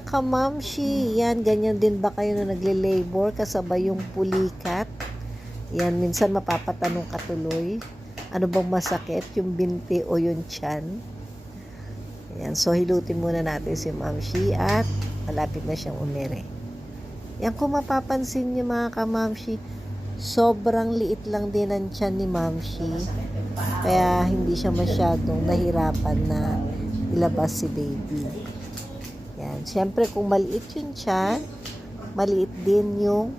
mga kamamshi. Yan, ganyan din ba kayo na nagle-labor kasabay yung pulikat? Yan, minsan mapapatanong ka tuloy. Ano bang masakit? Yung binti o yung tiyan? Yan, so hilutin muna natin si Mamshi at malapit na siyang umere. Yan, kung mapapansin niyo mga kamamshi, sobrang liit lang din ang tiyan ni Mamshi. Kaya hindi siya masyadong nahirapan na ilabas si baby. Yan. Siyempre, kung maliit yung tiyan, maliit din yung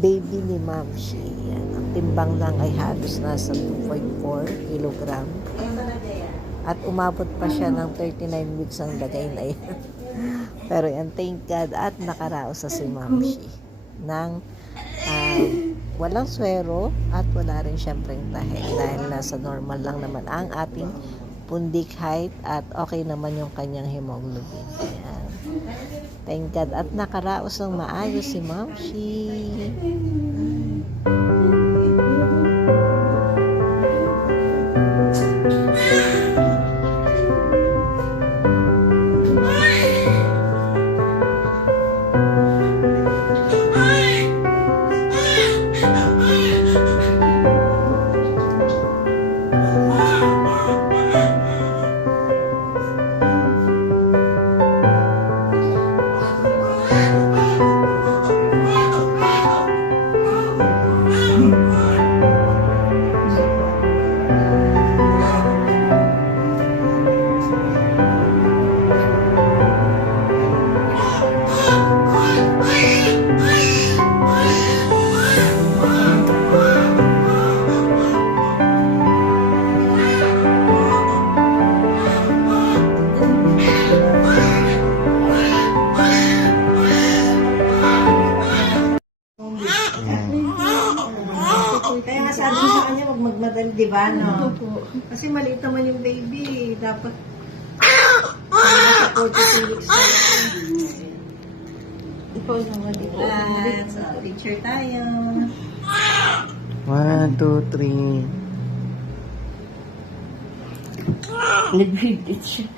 baby ni Mamshi. Yan. Ang timbang lang ay halos nasa 2.4 kilogram. At umabot pa siya ng 39 weeks ang lagay na yan. Pero yan, thank God. At nakaraos sa si Mamshi. Nang ah, walang swero at wala rin syempre tahe. Dahil nasa normal lang naman ang ating pundik height at okay naman yung kanyang hemoglobin. Ayan. Thank God. At nakaraos ng maayos si Mamshi. Kaya nga sabi sa kanya, huwag magmadali, di ba? No? Kasi maliit naman yung baby. Dapat nasa 42 weeks na lang. Ikaw naman, di ba? So, picture tayo. One, two, three. Nag-feed it siya.